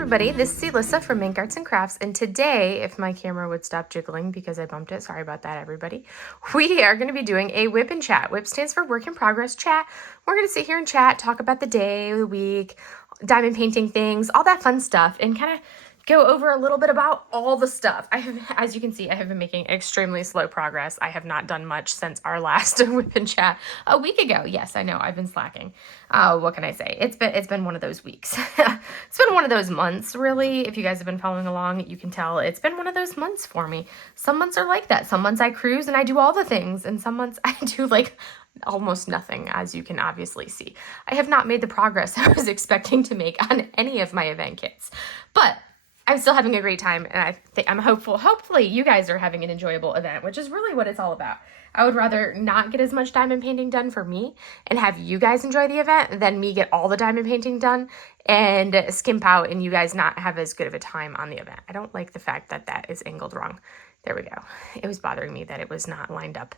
everybody, this is Alyssa from Mink Arts and Crafts, and today, if my camera would stop jiggling because I bumped it, sorry about that everybody, we are going to be doing a WIP and Chat. WIP stands for Work in Progress Chat. We're going to sit here and chat, talk about the day, the week, diamond painting things, all that fun stuff, and kind of go over a little bit about all the stuff. As you can see, I have been making extremely slow progress. I have not done much since our last WIP and Chat a week ago. Yes, I know, I've been slacking. What can I say? It's been one of those weeks. It's been one of those months, really. If you guys have been following along, you can tell it's been one of those months for me. Some months are like that. Some months I cruise and I do all the things, and some months I do like almost nothing, as you can obviously see. I have not made the progress I was expecting to make on any of my event kits, but I'm still having a great time, and I'm hopeful. Hopefully you guys are having an enjoyable event, which is really what it's all about. I would rather not get as much diamond painting done for me and have you guys enjoy the event than me get all the diamond painting done and skimp out and you guys not have as good of a time on the event. I don't like the fact that that is angled wrong. There we go. It was bothering me that it was not lined up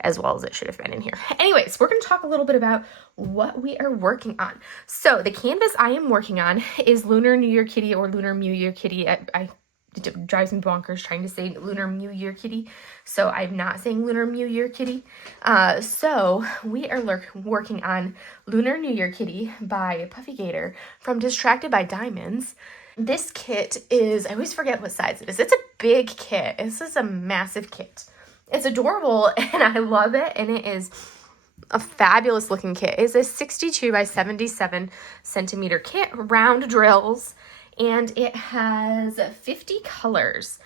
as well as it should have been in here. Anyways, we're going to talk a little bit about what we are working on. So the canvas I am working on is Lunar New Year Kitty, or Lunar New Year Kitty. It drives me bonkers trying to say Lunar New Year Kitty, so I'm not saying Lunar New Year Kitty. So we are working on Lunar New Year Kitty by Puffy Gator from Distracted by Diamonds. This kit is, I always forget what size it is. It's a big kit. This is a massive kit. It's adorable and I love it, and it is a fabulous looking kit. It's a 62 by 77 centimeter kit, round drills, and it has 50 colors.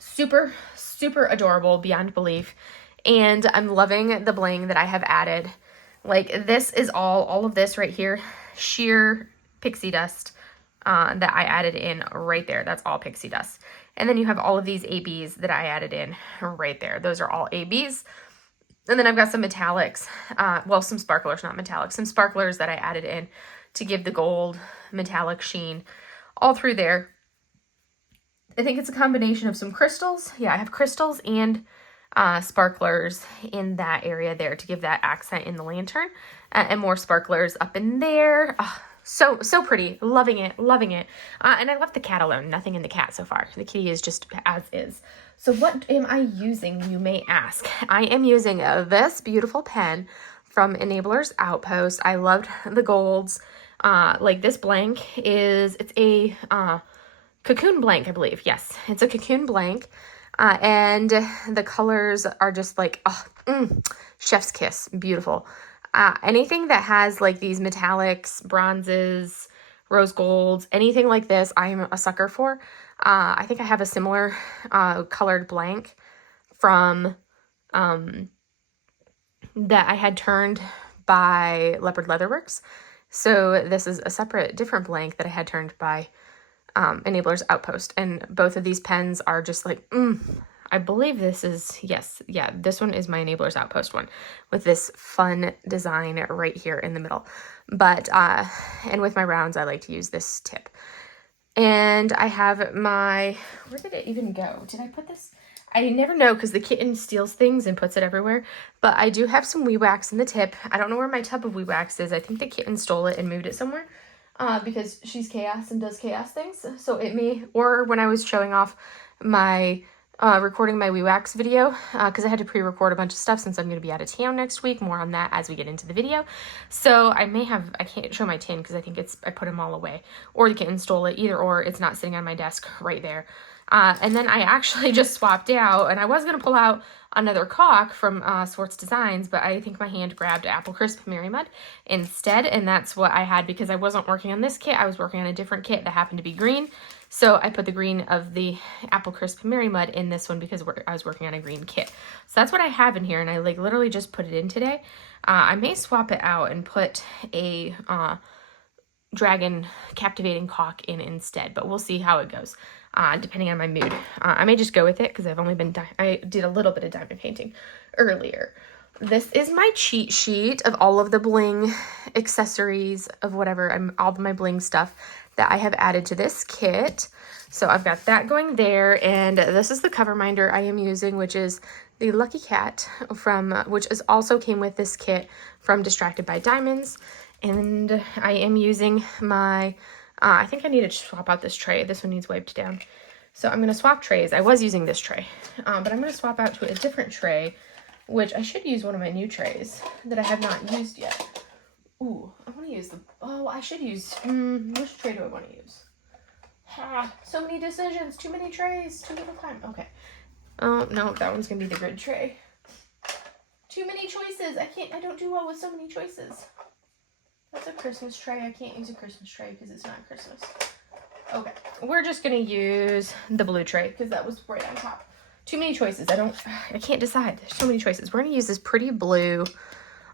Super adorable beyond belief, and I'm loving the bling that I have added. Like, this is all of this right here, sheer pixie dust that I added in right there. That's all pixie dust. And then you have all of these ABs that I added in right there. Those are all ABs. And then I've got some metallics, well, some sparklers, not metallics, some sparklers that I added in to give the gold metallic sheen all through there. I think it's a combination of some crystals. Yeah, I have crystals and sparklers in that area there to give that accent in the lantern, and more sparklers up in there. So pretty. Loving it. And I left the cat alone. Nothing in the cat so far. The kitty is just as is. So what am I using, you may ask? I am using this beautiful pen from Enabler's Outpost. I loved the golds. Like, this blank it's a cocoon blank, I believe. Yes, it's a cocoon blank. And the colors are just like, chef's kiss. Beautiful. Anything that has like these metallics, bronzes, rose golds, anything like this, I'm a sucker for. I think I have a similar colored blank from that I had turned by Leopard Leatherworks. So this is a separate, different blank that I had turned by Enabler's Outpost. And both of these pens are just like, I believe this is, yes, yeah, this one is my Enabler's Outpost one with this fun design right here in the middle. But, and with my rounds, I like to use this tip. And I have my, where did it even go? Did I put this? I never know because the kitten steals things and puts it everywhere. But I do have some wee wax in the tip. I don't know where my tub of wee wax is. I think the kitten stole it and moved it somewhere because she's chaos and does chaos things. So it may, or when I was showing off my recording my wee wax video, because I had to pre-record a bunch of stuff since I'm going to be out of town next week. More on that as we get into the video. So I can't show my tin because I think I put them all away, or the kitten stole it, either or. It's not sitting on my desk right there. And then I actually just swapped out, and I was going to pull out another caulk from Swartz Designs, but I think my hand grabbed Apple Crisp Mary Mud instead, and that's what I had because I wasn't working on this kit. I was working on a different kit that happened to be green. So I put the green of the Apple Crisp Mary Mud in this one because I was working on a green kit. So that's what I have in here, and I like literally just put it in today. I may swap it out and put a Dragon Captivating caulk in instead, but we'll see how it goes, depending on my mood. I may just go with it because I did a little bit of diamond painting earlier. This is my cheat sheet of all of the bling accessories of whatever, all of my bling stuff that I have added to this kit. So I've got that going there, and this is the cover minder I am using, which is the Lucky Cat which also came with this kit from Distracted by Diamonds. And I am using my I think I need to swap out this tray. This one needs wiped down. So I'm going to swap trays. I was using this tray, but I'm going to swap out to a different tray, which I should use one of my new trays that I have not used yet. Ooh, I want to use I should use, which tray do I want to use? So many decisions, too many trays, too little time. Okay. Oh, no, that one's going to be the grid tray. Too many choices. I don't do well with so many choices. That's a Christmas tray. I can't use a Christmas tray because it's not Christmas. Okay, we're just gonna use the blue tray because that was right on top. Too many choices. I can't decide. There's so many choices. We're gonna use this pretty blue.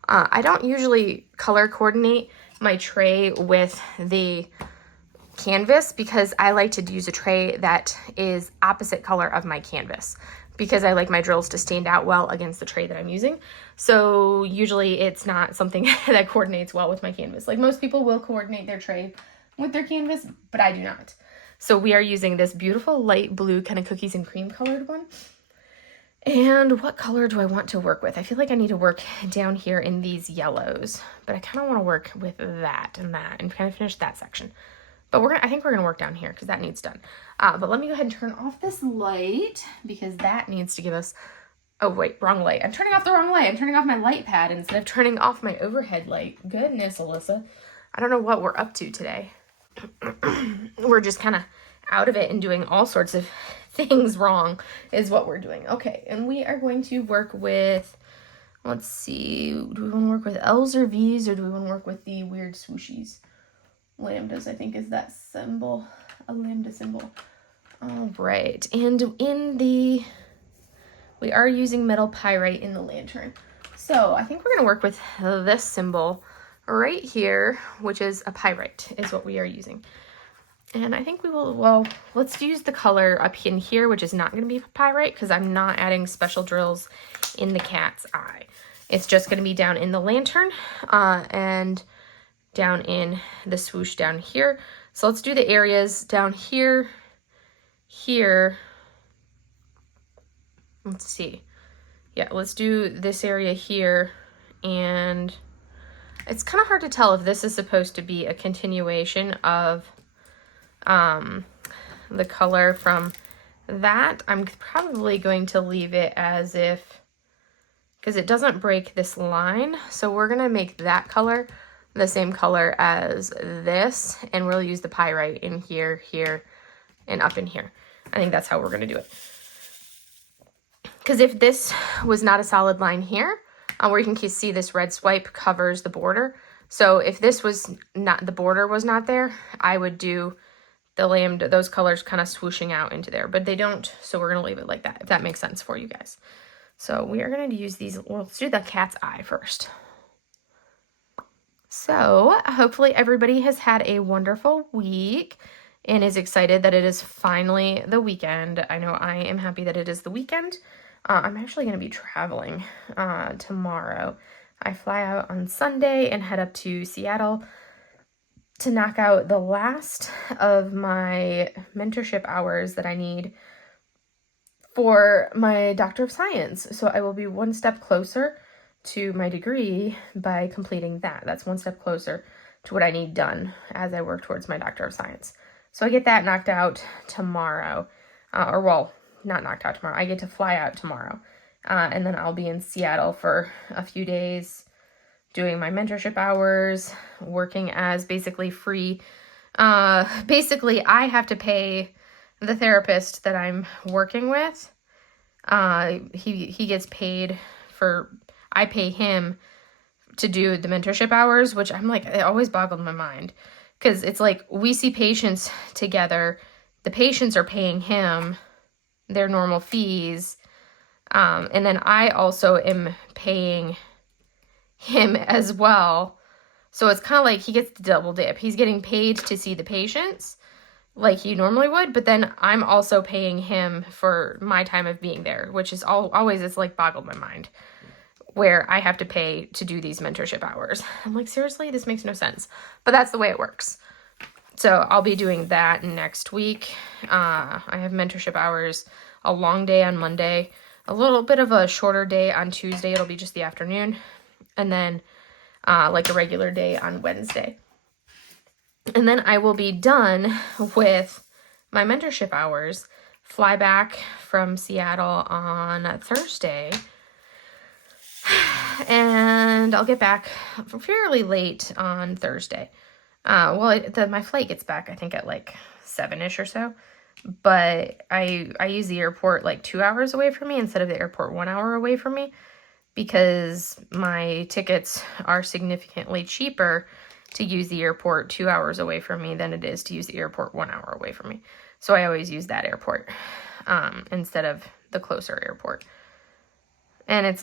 I don't usually color coordinate my tray with the canvas because I like to use a tray that is opposite color of my canvas because I like my drills to stand out well against the tray that I'm using. So usually it's not something that coordinates well with my canvas. Like most people will coordinate their tray with their canvas, but I do not. So we are using this beautiful light blue kind of cookies and cream colored one. And what color do I want to work with? I feel like I need to work down here in these yellows, but I kind of want to work with that and kind of finish that section. But I think we're gonna work down here because that needs done. But let me go ahead and turn off this light because that needs to give us, oh wait, wrong light. I'm turning off the wrong light. I'm turning off my light pad instead of turning off my overhead light. Goodness, Alyssa. I don't know what we're up to today. We're just kind of out of it and doing all sorts of things wrong is what we're doing. Okay, and we are going to work with, let's see, do we want to work with L's or V's or do we want to work with the weird swooshies? Lambdas, I think, is that symbol, a lambda symbol. All right, and we are using metal pyrite in the lantern. So I think we're going to work with this symbol right here, which is a pyrite, is what we are using. And I think we will, well, let's use the color up in here, which is not going to be pyrite because I'm not adding special drills in the cat's eye. It's just going to be down in the lantern and down in the swoosh down here. So let's do the areas down here, here. Let's see. Yeah, let's do this area here. And it's kind of hard to tell if this is supposed to be a continuation of the color from that. I'm probably going to leave it as if, because it doesn't break this line. So we're going to make that color the same color as this, and we'll use the pyrite in here, here, and up in here. I think that's how we're going to do it. Because if this was not a solid line here, where you can see this red swipe covers the border. So if this was not, the border was not there, I would do the lambda, those colors kind of swooshing out into there, but they don't. So we're going to leave it like that, if that makes sense for you guys. So we are going to use these. Well, let's do the cat's eye first. So hopefully everybody has had a wonderful week and is excited that it is finally the weekend. I know I am happy that it is the weekend. I'm actually going to be traveling tomorrow. I fly out on Sunday and head up to Seattle to knock out the last of my mentorship hours that I need for my Doctor of Science. So I will be one step closer to my degree by completing that. That's one step closer to what I need done as I work towards my Doctor of Science. So I get that knocked out tomorrow, or well, not knocked out tomorrow. I get to fly out tomorrow, and then I'll be in Seattle for a few days doing my mentorship hours, working as basically free. Basically, I have to pay the therapist that I'm working with. He gets paid for, I pay him to do the mentorship hours, which I'm like, it always boggled my mind. Because it's like, we see patients together. The patients are paying him their normal fees. And then I also am paying him as well. So it's kind of like he gets the double dip. He's getting paid to see the patients like he normally would, but then I'm also paying him for my time of being there, which is always, it's like boggled my mind, where I have to pay to do these mentorship hours. I'm like, seriously, this makes no sense. But that's the way it works. So I'll be doing that next week. I have mentorship hours, a long day on Monday, a little bit of a shorter day on Tuesday. It'll be just the afternoon. And then like a regular day on Wednesday. And then I will be done with my mentorship hours, fly back from Seattle on Thursday, and I'll get back fairly late on Thursday. My flight gets back, I think, at like 7-ish or so. But I use the airport like 2 hours away from me instead of the airport 1 hour away from me, because my tickets are significantly cheaper to use the airport 2 hours away from me than it is to use the airport 1 hour away from me. So I always use that airport instead of the closer airport. And it's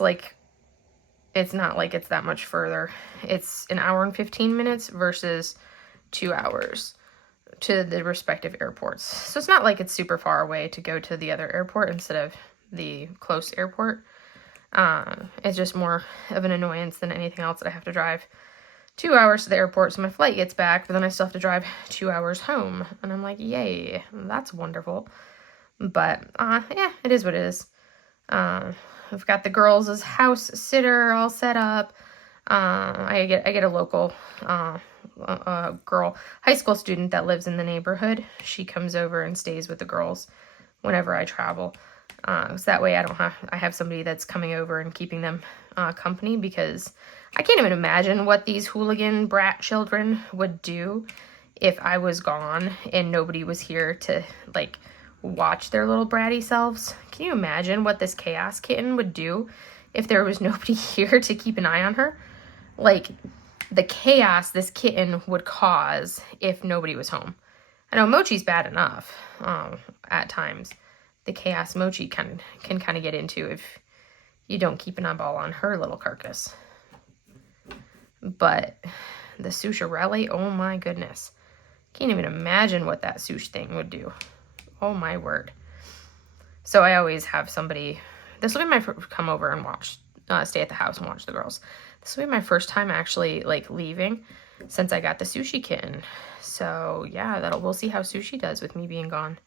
not like it's that much further. It's an hour and 15 minutes versus 2 hours to the respective airports. So it's not like it's super far away to go to the other airport instead of the close airport. It's just more of an annoyance than anything else that I have to drive 2 hours to the airport, so my flight gets back, but then I still have to drive 2 hours home. And I'm like, yay, that's wonderful. But, yeah, it is what it is. I've got the girls' house sitter all set up. I get a local girl, high school student that lives in the neighborhood. She comes over and stays with the girls whenever I travel. So that way I have somebody that's coming over and keeping them company, because I can't even imagine what these hooligan brat children would do if I was gone and nobody was here to like watch their little bratty selves. Can you imagine what this chaos kitten would do if there was nobody here to keep an eye on her? Like, the chaos this kitten would cause if nobody was home. I know Mochi's bad enough at times. The chaos Mochi can kind of get into if you don't keep an eyeball on her little carcass. But the Susharelli, oh my goodness. Can't even imagine what that Sush thing would do. Oh my word. So I always have somebody, this will be my come over and watch, stay at the house and watch the girls. This will be my first time actually like leaving since I got the Sushi kitten. So yeah, we'll see how Sushi does with me being gone.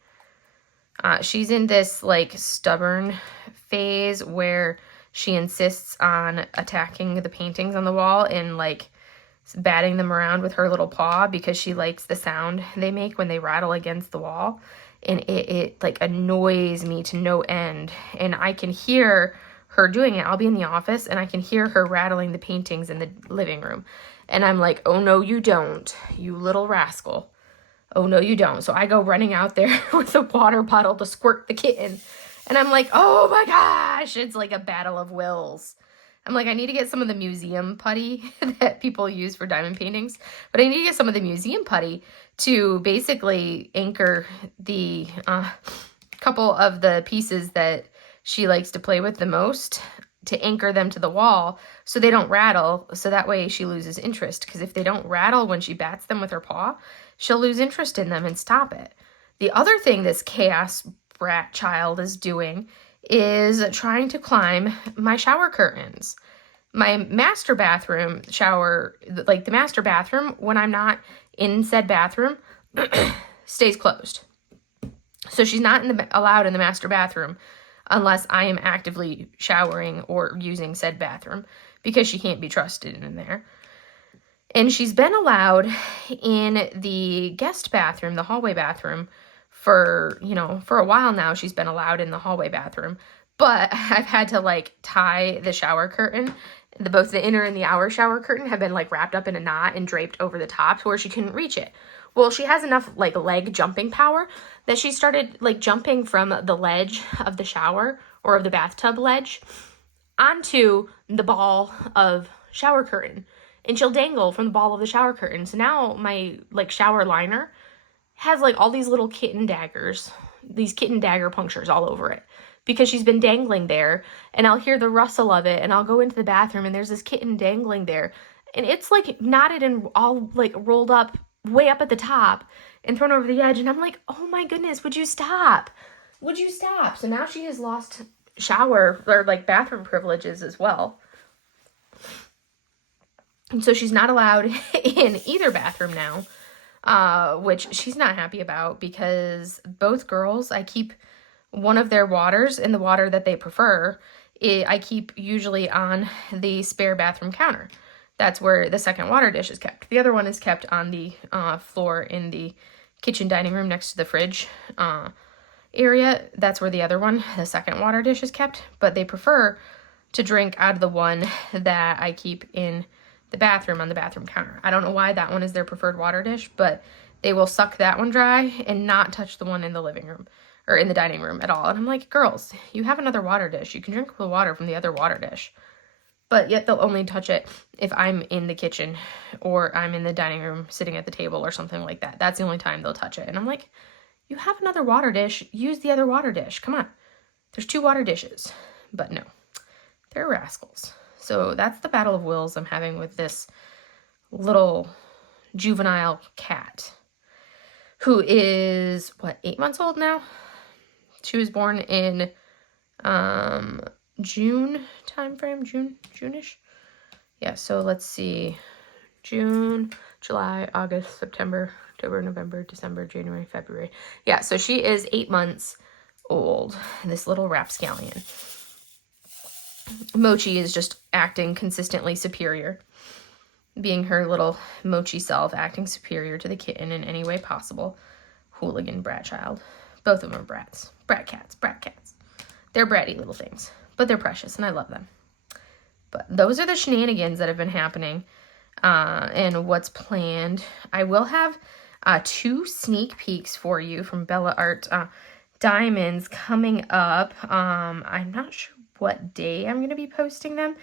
She's in this like stubborn phase where she insists on attacking the paintings on the wall and like batting them around with her little paw because she likes the sound they make when they rattle against the wall. And it like annoys me to no end. And I can hear her doing it. I'll be in the office and I can hear her rattling the paintings in the living room. And I'm like, oh no, you don't, you little rascal. Oh no, you don't. So I go running out there with a water bottle to squirt the kitten. And I'm like, oh my gosh, it's like a battle of wills. I'm like, I need to get some of the museum putty that people use for diamond paintings. But I need to get some of the museum putty to basically anchor the couple of the pieces that she likes to play with the most, to anchor them to the wall so they don't rattle. So that way she loses interest. Because if they don't rattle when she bats them with her paw, she'll lose interest in them and stop it. The other thing this chaos brat child is doing is trying to climb my shower curtains. My master bathroom shower, like the master bathroom, when I'm not in said bathroom, stays closed. So she's not allowed in the master bathroom unless I am actively showering or using said bathroom, because she can't be trusted in there. And she's been allowed in the guest bathroom, the hallway bathroom, for a while now. She's been allowed in the hallway bathroom, but I've had to like tie the shower curtain. Both the inner and the outer shower curtain have been like wrapped up in a knot and draped over the top to where she couldn't reach it. Well, she has enough like leg jumping power that she started like jumping from the ledge of the shower or of the bathtub ledge onto the ball of shower curtain. And she'll dangle from the ball of the shower curtain. So now my like shower liner has like all these little kitten daggers, these kitten dagger punctures all over it, because she's been dangling there. And I'll hear the rustle of it and I'll go into the bathroom and there's this kitten dangling there. And it's like knotted and all like rolled up way up at the top and thrown over the edge. And I'm like, oh my goodness, would you stop? Would you stop? So now she has lost shower or like bathroom privileges as well. And so she's not allowed in either bathroom now. Which she's not happy about, because both girls, I keep one of their waters, and the water that they prefer, I keep usually on the spare bathroom counter. that's where the second water dish is kept. The other one is kept on the floor in the kitchen dining room next to the fridge area. That's where the other one, the second water dish, is kept. But they prefer to drink out of the one that I keep in the bathroom on the bathroom counter. I don't know why that one is their preferred water dish, but they will suck that one dry and not touch the one in the living room or in the dining room at all. And I'm like, girls, you have another water dish. You can drink the water from the other water dish. But yet they'll only touch it if I'm in the kitchen or I'm in the dining room sitting at the table or something like that. That's the only time they'll touch it. And I'm like, you have another water dish. Use the other water dish. Come on. There's 2 water dishes. But no, they're rascals. So that's the battle of wills I'm having with this little juvenile cat who is, 8 months old now? She was born in June timeframe, June-ish. Yeah, so let's see. June, July, August, September, October, November, December, January, February. Yeah, so she is 8 months old, this little rapscallion. Mochi is just acting consistently superior, being her little mochi self, acting superior to the kitten in any way possible. Hooligan brat child. Both of them are brats. Brat cats. They're bratty little things, but they're precious and I love them. But those are the shenanigans that have been happening and what's planned. I will have 2 sneak peeks for you from Bella Art Diamonds coming up. I'm not sure what day I'm going to be posting them.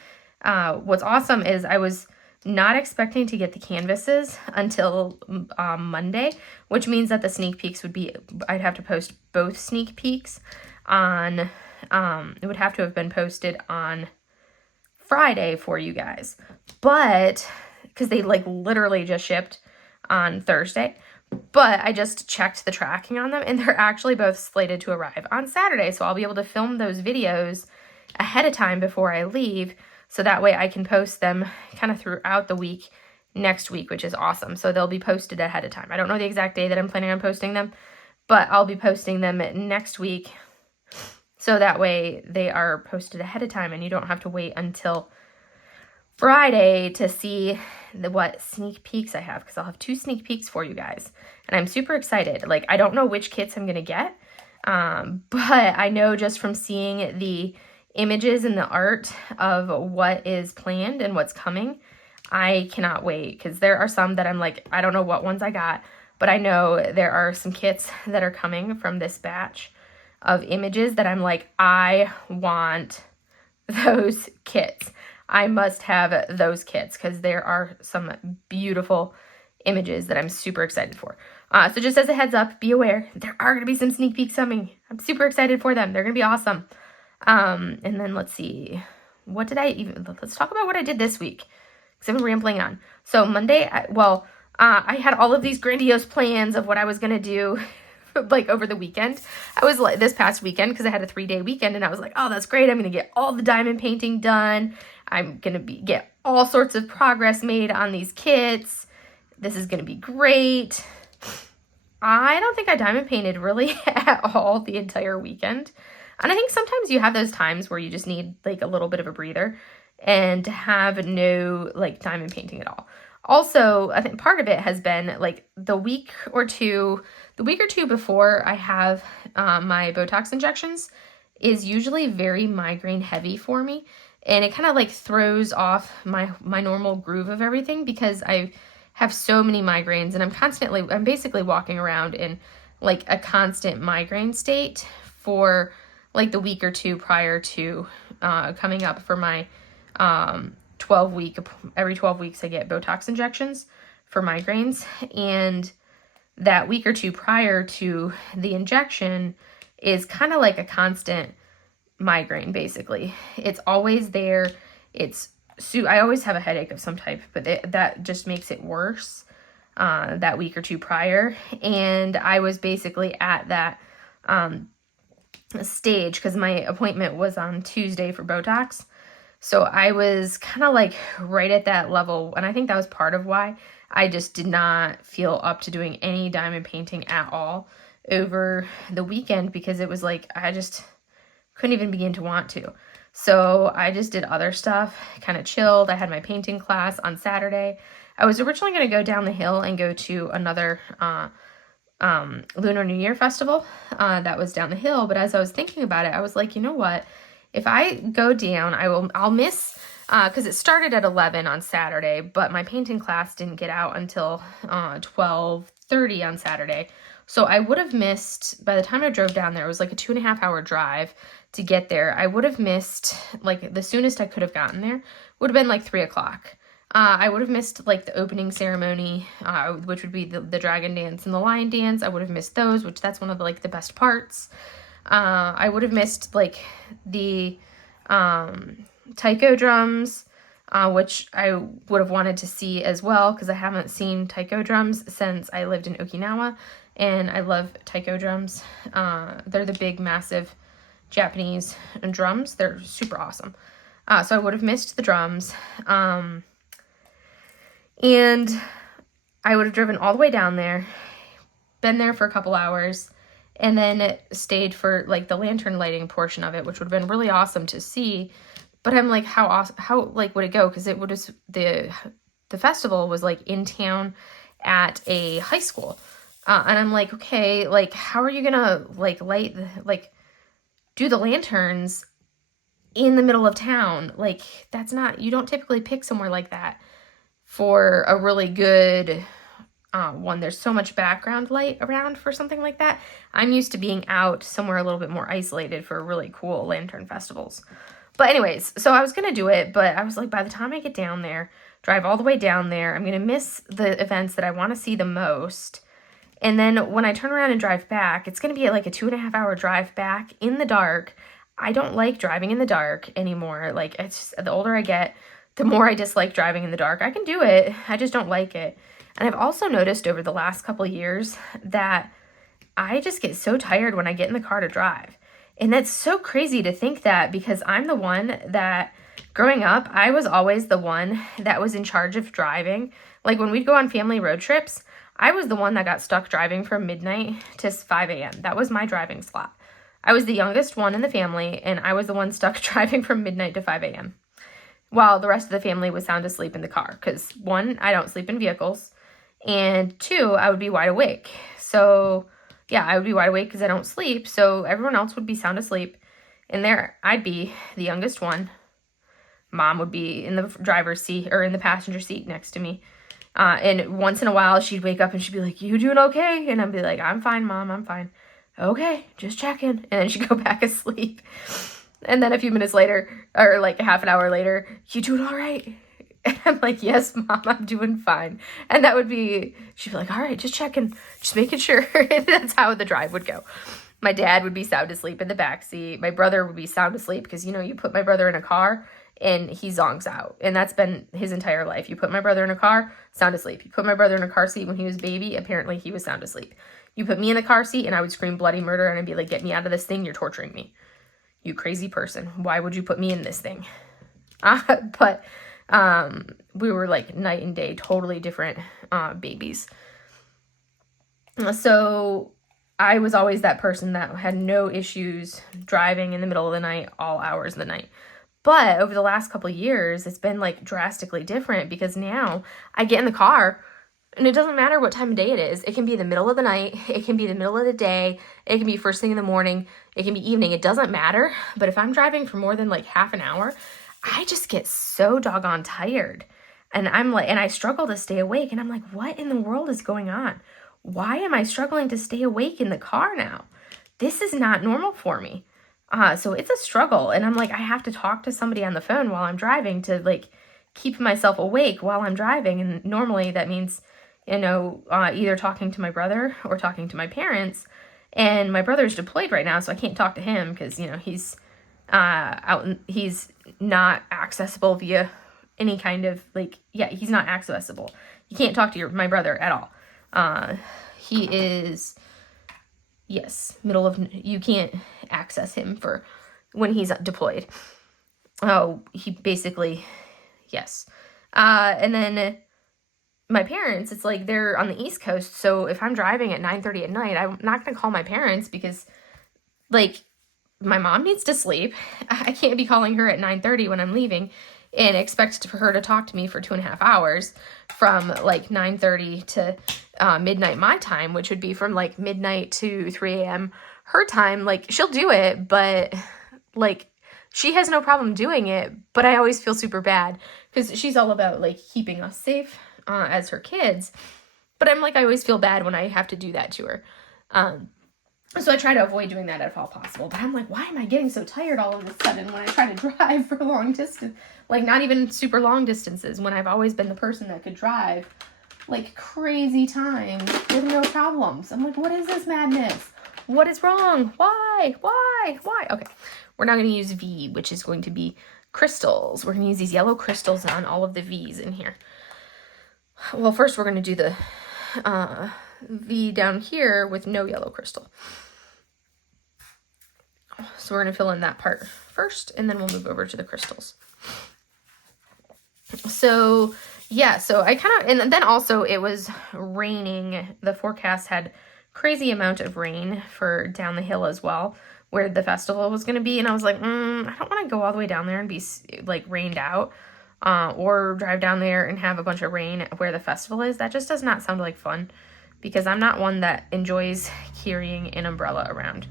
What's awesome is I was not expecting to get the canvases until Monday, which means that the sneak peeks would be, I'd have to post both sneak peeks on, it would have to have been posted on Friday for you guys. But, because they like literally just shipped on Thursday, but I just checked the tracking on them and they're actually both slated to arrive on Saturday. So I'll be able to film those videos ahead of time before I leave. So that way I can post them kind of throughout the week next week, which is awesome. So they'll be posted ahead of time. I don't know the exact day that I'm planning on posting them, but I'll be posting them next week. So that way they are posted ahead of time and you don't have to wait until Friday to see what sneak peeks I have, because I'll have 2 sneak peeks for you guys. And I'm super excited. Like, I don't know which kits I'm going to get, but I know just from seeing the images and the art of what is planned and what's coming, I cannot wait, because there are some that I'm like, I don't know what ones I got, but I know there are some kits that are coming from this batch of images that I'm like, I want those kits. I must have those kits because there are some beautiful images that I'm super excited for. So just as a heads up, be aware, there are going to be some sneak peeks coming. I'm super excited for them. They're going to be awesome. And then let's see, let's talk about what I did this week, because I've been rambling on. So Monday, I had all of these grandiose plans of what I was going to do like over the weekend. I was like this past weekend, because I had a 3-day weekend, and I was like, oh, that's great. I'm going to get all the diamond painting done. I'm going to get all sorts of progress made on these kits. This is going to be great. I don't think I diamond painted really at all the entire weekend. And I think sometimes you have those times where you just need like a little bit of a breather and to have no like diamond painting at all. Also, I think part of it has been like the week or two before I have my Botox injections is usually very migraine heavy for me. And it kind of like throws off my normal groove of everything, because I have so many migraines and I'm basically walking around in like a constant migraine state for like the week or two prior to coming up for my 12-week, every 12 weeks I get Botox injections for migraines. And that week or two prior to the injection is kind of like a constant migraine, basically. It's always there. I always have a headache of some type, but that just makes it worse that week or two prior. And I was basically at that stage because my appointment was on Tuesday for Botox. So I was kind of like right at that level. And I think that was part of why I just did not feel up to doing any diamond painting at all over the weekend, because it was like I just couldn't even begin to want to. So I just did other stuff, kind of chilled. I had my painting class on Saturday. I was originally going to go down the hill and go to another Lunar New Year festival that was down the hill. But as I was thinking about it, I was like, you know what? If I go down, I'll miss, because it started at 11 on Saturday, but my painting class didn't get out until 12:30 on Saturday. So I would have missed, by the time I drove down there, it was like a 2.5 hour drive to get there. I would have missed, like, the soonest I could have gotten there would have been like 3 o'clock. I would have missed, like, the opening ceremony, which would be the dragon dance and the lion dance. I would have missed those, which that's one of the, like, the best parts. I would have missed, like, the taiko drums, which I would have wanted to see as well, because I haven't seen taiko drums since I lived in Okinawa, and I love taiko drums. They're the big, massive Japanese drums. They're super awesome. So I would have missed the drums. And I would have driven all the way down there, been there for a couple hours, and then stayed for, like, the lantern lighting portion of it, which would have been really awesome to see. But I'm like, how like, would it go? Because it would have, the festival was, like, in town at a high school. And I'm like, okay, like, how are you gonna, like, do the lanterns in the middle of town? Like, that's not, you don't typically pick somewhere like that for a really good one. There's so much background light around for something like that. I'm used to being out somewhere a little bit more isolated for really cool lantern festivals. But anyways, so I was going to do it, but I was like, by the time I get down there, drive all the way down there, I'm going to miss the events that I want to see the most. And then when I turn around and drive back, it's going to be like a 2.5 hour drive back in the dark. I don't like driving in the dark anymore. Like, it's just, the older I get, the more I dislike driving in the dark. I can do it, I just don't like it. And I've also noticed over the last couple of years that I just get so tired when I get in the car to drive. And that's so crazy to think that, because I'm the one that, growing up, I was always the one that was in charge of driving. Like, when we'd go on family road trips, I was the one that got stuck driving from midnight to 5 a.m. That was my driving slot. I was the youngest one in the family, and I was the one stuck driving from midnight to 5 a.m. while the rest of the family was sound asleep in the car. Because, one, I don't sleep in vehicles, and two, I would be wide awake. So, yeah, I would be wide awake because I don't sleep, so everyone else would be sound asleep, and there I'd be the youngest one. Mom would be in the driver's seat, or in the passenger seat next to me. And once in a while, she'd wake up and she'd be like, "You doing okay?" And I'd be like, "I'm fine, Mom, I'm fine." "Okay, just checking." And then she'd go back asleep. And then a few minutes later, or like a half an hour later, "You doing all right?" And I'm like, "Yes, Mom, I'm doing fine." And that would be, she'd be like, "All right, just checking, just making sure." And that's how the drive would go. My dad would be sound asleep in the back seat. My brother would be sound asleep because, you know, you put my brother in a car and he zonks out. And that's been his entire life. You put my brother in a car, sound asleep. You put my brother in a car seat when he was a baby, apparently he was sound asleep. You put me in the car seat and I would scream bloody murder and I'd be like, "Get me out of this thing, you're torturing me. You crazy person. Why would you put me in this thing?" But we were like night and day, totally different babies. So I was always that person that had no issues driving in the middle of the night, all hours of the night. But over the last couple of years, it's been like drastically different, because now I get in the car and it doesn't matter what time of day it is. It can be the middle of the night. It can be the middle of the day. It can be first thing in the morning. It can be evening. It doesn't matter. But if I'm driving for more than like half an hour, I just get so doggone tired. And I'm like, and I struggle to stay awake. And I'm like, what in the world is going on? Why am I struggling to stay awake in the car now? This is not normal for me. So it's a struggle. And I'm like, I have to talk to somebody on the phone while I'm driving to like keep myself awake while I'm driving. And normally that means, you know, either talking to my brother or talking to my parents. And my brother's deployed right now, so I can't talk to him because, you know, he's he's not accessible via any kind of like, yeah, he's not accessible. You can't talk to my brother at all. He is, yes, you can't access him for when he's deployed. Oh, he basically, yes. And then my parents, it's like they're on the East Coast, so if I'm driving at 9:30 at night, I'm not going to call my parents because, like, my mom needs to sleep. I can't be calling her at 9:30 when I'm leaving and expect for her to talk to me for 2.5 hours from like 9:30 to midnight my time, which would be from like midnight to 3 a.m. her time. Like, she'll do it, but like, she has no problem doing it, but I always feel super bad because she's all about like keeping us safe as her kids. But I'm like, I always feel bad when I have to do that to her. So I try to avoid doing that if all possible. But I'm like, why am I getting so tired all of a sudden when I try to drive for long distance? Like, not even super long distances, when I've always been the person that could drive like crazy times with no problems. I'm like, what is this madness? What is wrong? Why? Okay, we're now going to use V, which is going to be crystals. We're going to use these yellow crystals on all of the V's in here. Well, first we're going to do the V down here with no yellow crystal. So we're going to fill in that part first, and then we'll move over to the crystals. So yeah, so I kind of, and then also it was raining. The forecast had crazy amount of rain for down the hill as well, where the festival was going to be. And I was like, I don't want to go all the way down there and be like rained out, or drive down there and have a bunch of rain where the festival is. That just does not sound like fun, because I'm not one that enjoys carrying an umbrella around.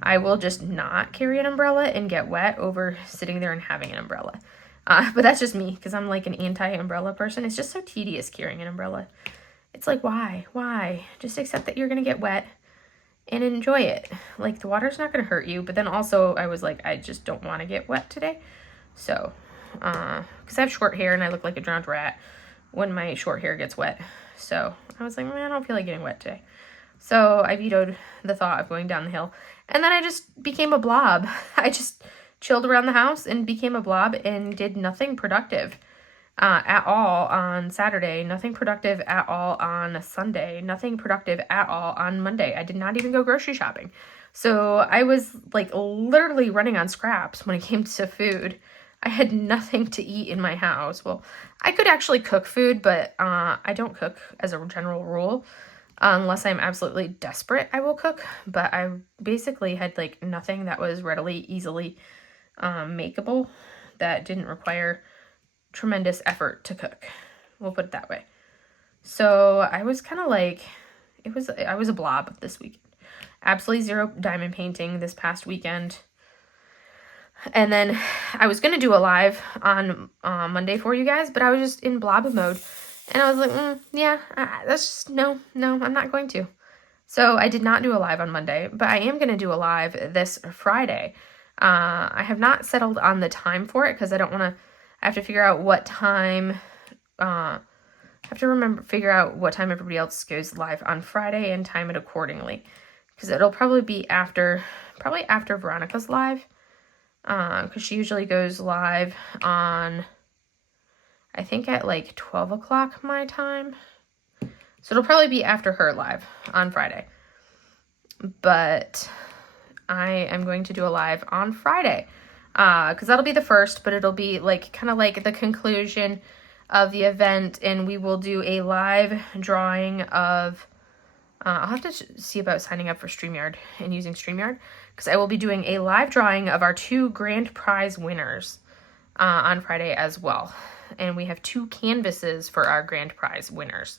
I will just not carry an umbrella and get wet over sitting there and having an umbrella. But that's just me, because I'm like an anti-umbrella person. It's just so tedious carrying an umbrella. It's like, why? Just accept that you're going to get wet and enjoy it. Like, the water's not going to hurt you. But then also I was like, I just don't want to get wet today. So, because I have short hair and I look like a drowned rat when my short hair gets wet. So I was like, I don't feel like getting wet today. So I vetoed the thought of going down the hill. And then I just became a blob. I just chilled around the house and became a blob and did nothing productive at all on Saturday. Nothing productive at all on Sunday. Nothing productive at all on Monday. I did not even go grocery shopping. So I was like literally running on scraps when it came to food. I had nothing to eat in my house. Well, I could actually cook food, but I don't cook as a general rule. Unless I'm absolutely desperate, I will cook. But I basically had like nothing that was readily, easily makeable, that didn't require tremendous effort to cook. We'll put it that way. So I was kind of like, I was a blob this weekend. Absolutely zero diamond painting this past weekend. And then I was going to do a live on Monday for you guys, but I was just in blob mode. And I was like, that's just, no, I'm not going to. So I did not do a live on Monday, but I am going to do a live this Friday. I have not settled on the time for it, because I don't want to, I have to figure out what time, figure out what time everybody else goes live on Friday and time it accordingly. Because it'll probably be after Veronica's live. Because she usually goes live on, I think at like 12 o'clock my time. So it'll probably be after her live on Friday. But I am going to do a live on Friday. Because that'll be the first, but it'll be like kind of like the conclusion of the event. And we will do a live drawing of, I'll have to see about signing up for StreamYard and using StreamYard. Because I will be doing a live drawing of our 2 grand prize winners on Friday as well. And we have 2 canvases for our grand prize winners.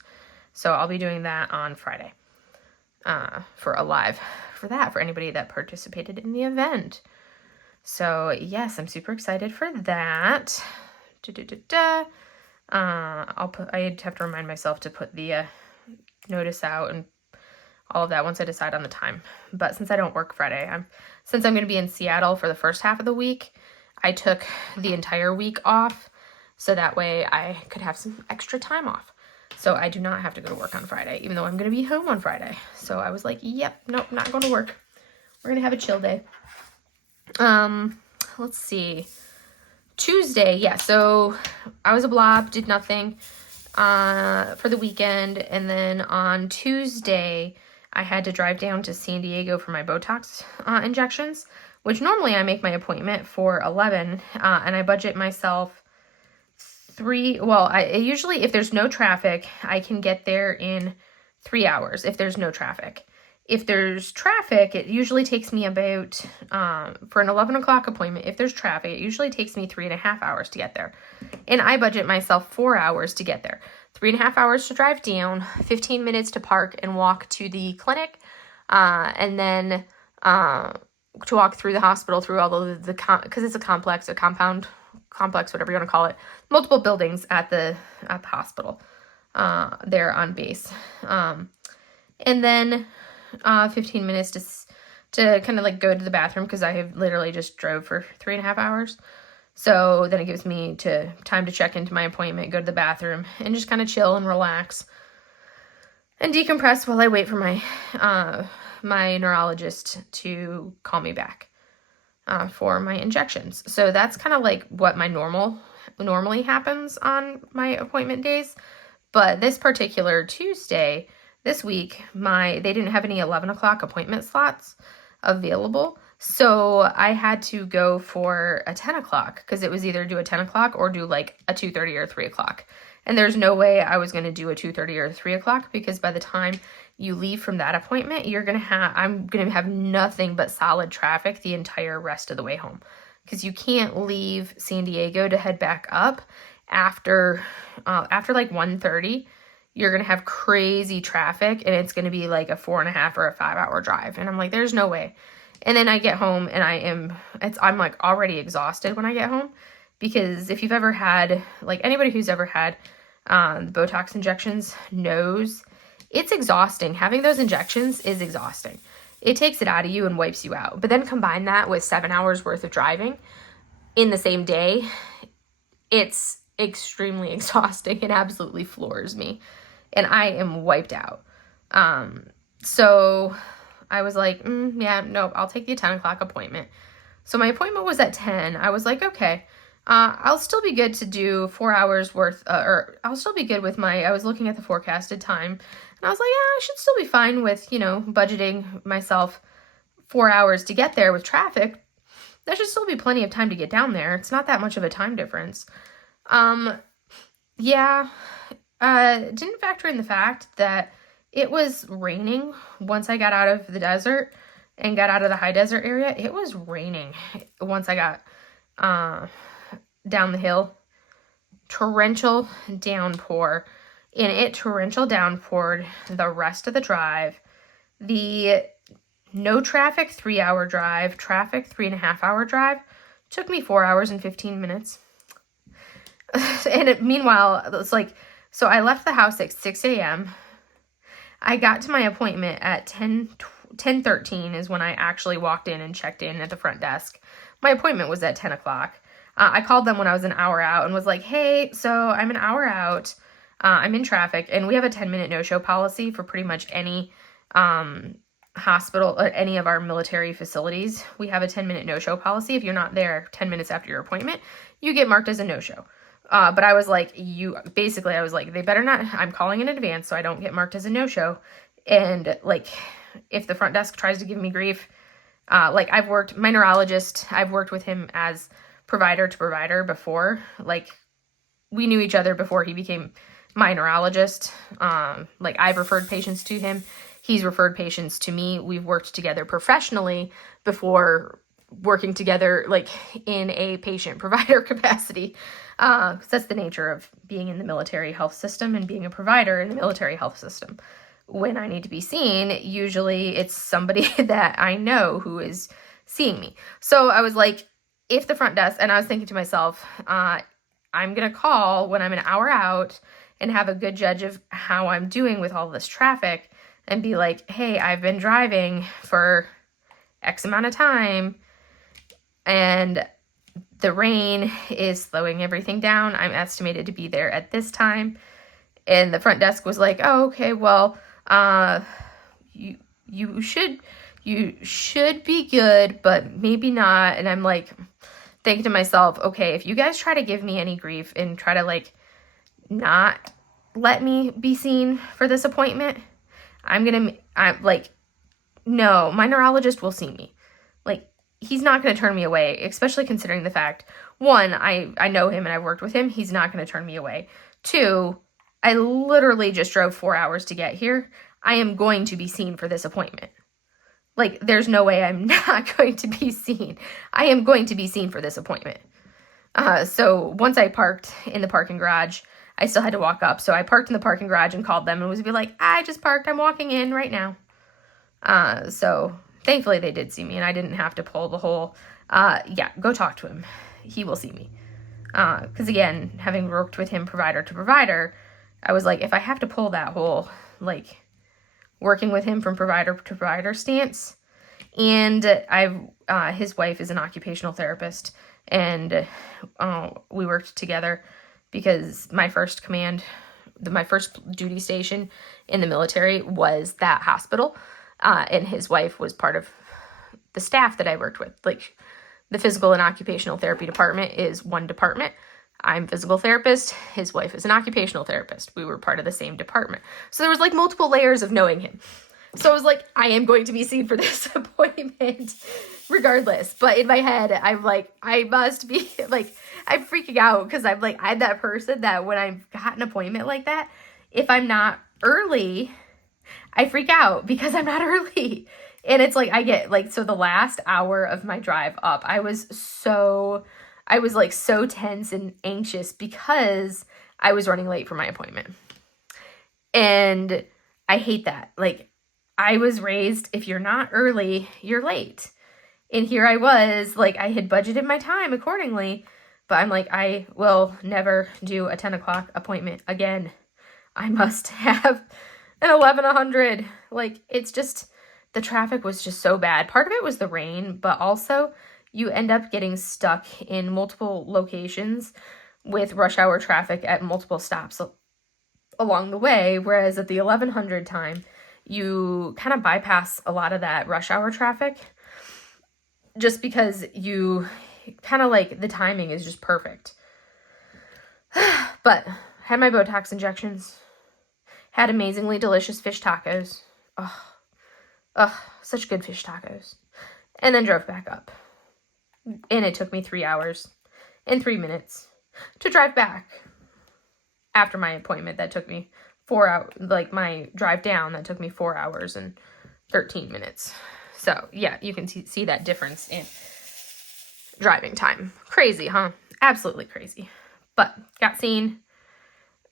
So I'll be doing that on Friday for a live for anybody that participated in the event. So yes, I'm super excited for that. I'd have to remind myself to put the notice out and all of that once I decide on the time. But since I don't work Friday, since I'm going to be in Seattle for the first half of the week, I took the entire week off. So that way I could have some extra time off. So I do not have to go to work on Friday, even though I'm going to be home on Friday. So I was like, yep, nope, not going to work. We're going to have a chill day. Let's see. Tuesday, yeah, so I was a blob, did nothing for the weekend. And then on Tuesday, I had to drive down to San Diego for my Botox injections, which normally I make my appointment for 11, and I budget myself 3, I usually, if there's no traffic, I can get there in 3 hours if there's no traffic. if there's traffic, it usually takes me about, for an 11 o'clock appointment, if there's traffic, it usually takes me 3.5 hours to get there. And I budget myself 4 hours to get there. 3.5 hours to drive down, 15 minutes to park and walk to the clinic, and then to walk through the hospital, through all the because it's a compound complex, whatever you want to call it, multiple buildings at the hospital there on base. And then 15 minutes to kind of like go to the bathroom, because I have literally just drove for 3.5 hours. So then it gives me time to check into my appointment, go to the bathroom, and just kind of chill and relax and decompress while I wait for my my neurologist to call me back for my injections. So that's kind of like what my normally happens on my appointment days. But this particular Tuesday, this week, they didn't have any 11 o'clock appointment slots available. So I had to go for a 10 o'clock, because it was either do a 10 o'clock or do like a 2:30 or 3 o'clock. And there's no way I was going to do a 2:30 or 3 o'clock, because by the time you leave from that appointment, I'm going to have nothing but solid traffic the entire rest of the way home. Because you can't leave San Diego to head back up after like 1:30. You're going to have crazy traffic, and it's going to be like a 4.5 or a 5 hour drive. And I'm like, there's no way. And then I get home and I'm like already exhausted when I get home, because if you've ever had, like anybody who's ever had the Botox injections knows it's exhausting. Having those injections is exhausting. It takes it out of you and wipes you out. But then combine that with 7 hours worth of driving in the same day, it's extremely exhausting and absolutely floors me. And I am wiped out. So I was like, yeah, no, I'll take the 10 o'clock appointment. So my appointment was at 10. I was like, okay, I'll still be good to do 4 hours worth, or I'll still be good with I was looking at the forecasted time, and I was like, yeah, I should still be fine with, budgeting myself 4 hours to get there with traffic. There should still be plenty of time to get down there. It's not that much of a time difference. Didn't factor in the fact that it was raining once I got out of the desert and got out of the high desert area. It was raining once I got down the hill. Torrential downpour. And it torrential downpoured the rest of the drive. The no traffic 3 hour drive, traffic 3.5 hour drive took me 4 hours and 15 minutes. And meanwhile, it was like, so I left the house at 6 a.m. I got to my appointment at 10:13 is when I actually walked in and checked in at the front desk. My appointment was at 10 o'clock. I called them when I was an hour out and was like, hey, so I'm an hour out. I'm in traffic, and we have a 10-minute no-show policy for pretty much any hospital or any of our military facilities. We have a 10-minute no-show policy. If you're not there 10 minutes after your appointment, you get marked as a no-show. But I was like, I was like, they better not, I'm calling in advance so I don't get marked as a no-show. And like, if the front desk tries to give me grief, my neurologist, I've worked with him as provider to provider before. Like, we knew each other before he became my neurologist. I've referred patients to him. He's referred patients to me. We've worked together professionally before working together, like in a patient-provider capacity. Because that's the nature of being in the military health system and being a provider in the military health system. When I need to be seen, usually it's somebody that I know who is seeing me. So I was like, if the front desk, and I was thinking to myself, I'm going to call when I'm an hour out and have a good judge of how I'm doing with all this traffic and be like, hey, I've been driving for X amount of time and the rain is slowing everything down. I'm estimated to be there at this time. And the front desk was like, oh, okay, well, you should be good, but maybe not. And I'm like thinking to myself, okay, if you guys try to give me any grief and try to like not let me be seen for this appointment, I'm like, no, my neurologist will see me. Like, he's not going to turn me away, especially considering the fact, one, I know him and I've worked with him. He's not going to turn me away. Two, I literally just drove 4 hours to get here. I am going to be seen for this appointment. Like, there's no way I'm not going to be seen. I am going to be seen for this appointment. So once I parked in the parking garage, I still had to walk up. So I parked in the parking garage and called them and was be like, I just parked. I'm walking in right now. So thankfully they did see me and I didn't have to pull the whole, yeah, go talk to him. He will see me. Because again, having worked with him provider to provider, I was like, if I have to pull that whole, like, working with him from provider to provider stance, and his wife is an occupational therapist, and we worked together because my first duty station in the military was that hospital, and his wife was part of the staff that I worked with. Like, the physical and occupational therapy department is one department. I'm physical therapist. His wife is an occupational therapist. We were part of the same department. So there was like multiple layers of knowing him. So I was like, I am going to be seen for this appointment regardless. But in my head, I'm like, I must be like, I'm freaking out because I'm like, I'm that person that when I've got an appointment like that, if I'm not early, I freak out because I'm not early. And it's like, I get like, so the last hour of my drive up, I was like so tense and anxious because I was running late for my appointment. And I hate that. Like, I was raised, if you're not early, you're late. And here I was, like, I had budgeted my time accordingly, but I'm like, I will never do a 10 o'clock appointment again. I must have an 11:00. Like, it's just, the traffic was just so bad. Part of it was the rain, but also you end up getting stuck in multiple locations with rush hour traffic at multiple stops along the way. Whereas at the 11:00 time, you kind of bypass a lot of that rush hour traffic just because you kind of like the timing is just perfect. But had my Botox injections, had amazingly delicious fish tacos. Such good fish tacos. And then drove back up. And it took me 3 hours and 3 minutes to drive back. After my appointment, that took me 4 hours. Like, my drive down, that took me 4 hours and 13 minutes. So, yeah, you can see that difference in driving time. Crazy, huh? Absolutely crazy. But got seen.